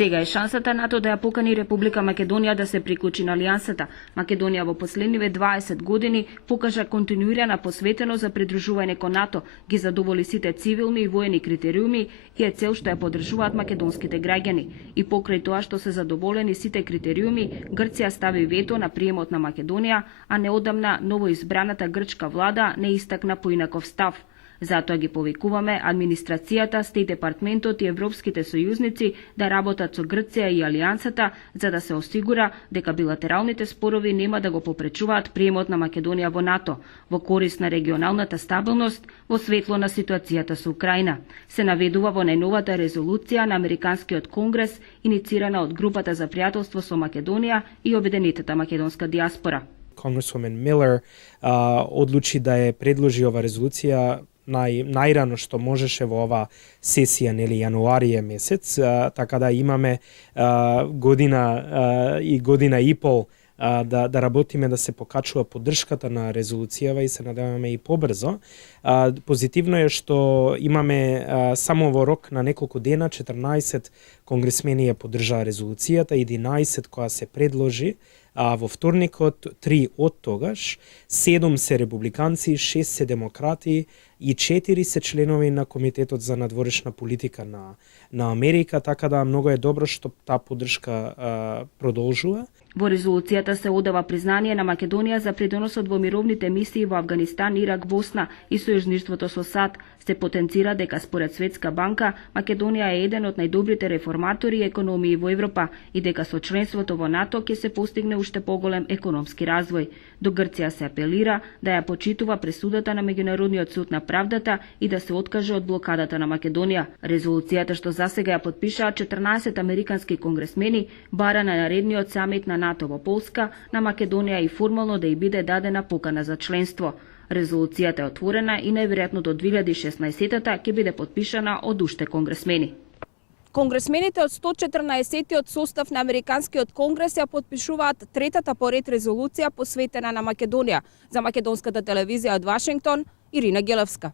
Сега е шансата НАТО да ја покани Република Македонија да се приклучи на алијансата. Македонија во последниве 20 години покажа континуирана посветеност за придружување кон НАТО, ги задоволи сите цивилни и воени критериуми и е цел што ја поддржуваат македонските граѓани. И покрај тоа што се задоволени сите критериуми, Грција стави вето на приемот на Македонија, а неодамна новоизбраната грчка влада не истакна поинаков став. Затоа ги повикуваме администрацијата, Стејт департментот и европските сојузници да работат со Грција и алијансата за да се осигура дека билатералните спорови нема да го попречуваат приемот на Македонија во НАТО, во корист на регионалната стабилност во светло на ситуацијата со Украина. Се наведува во најновата резолуција на Американскиот конгрес иницирана од групата за пријателство со Македонија и обединетата македонска диаспора. Congresswoman Miller одлучи да ја предложи ова резолуција најрано што можеше во ова сесија, нели, јануарија месец, така да имаме година и пол да работиме да се покачува поддршката на резолуцијава и се надеваме и побрзо. Позитивно е што имаме само во рок на неколку дена 14 конгресмени ја поддржаа резолуцијата, 11 која се предложи, во вторникот 3 од тогаш, 7 се републиканци, 6 се демократи и 4 се членови на Комитетот за надворешна политика на Америка, така да многу е добро што таа поддршка продолжува. Во резолуцијата се одава признание на Македонија за придоносот во мировните мисии во Авганистан, Ирак, Босна и сојужништвото со САД. Се потенцира дека според Светска банка Македонија е еден од најдобрите реформатори и економии во Европа и дека со членството во НАТО ќе се постигне уште поголем економски развој. До Грција се апелира да ја почитува пресудата на Меѓународниот суд на правдата и да се откаже од блокадата на Македонија. Резолуцијата што засега ја подпишаа 14 американски конгресмени бара на наредниот самит на НАТО во Полска на Македонија и формално да ја биде дадена покана за членство. Резолуцијата е отворена и најверојатно до 2016-та ќе биде подпишана од уште конгресмени. Конгресмените од 114-тиот состав на Американскиот конгрес ја подпишуваат третата поред резолуција посветена на Македонија. За македонската телевизија од Вашингтон, Ирина Гелевска.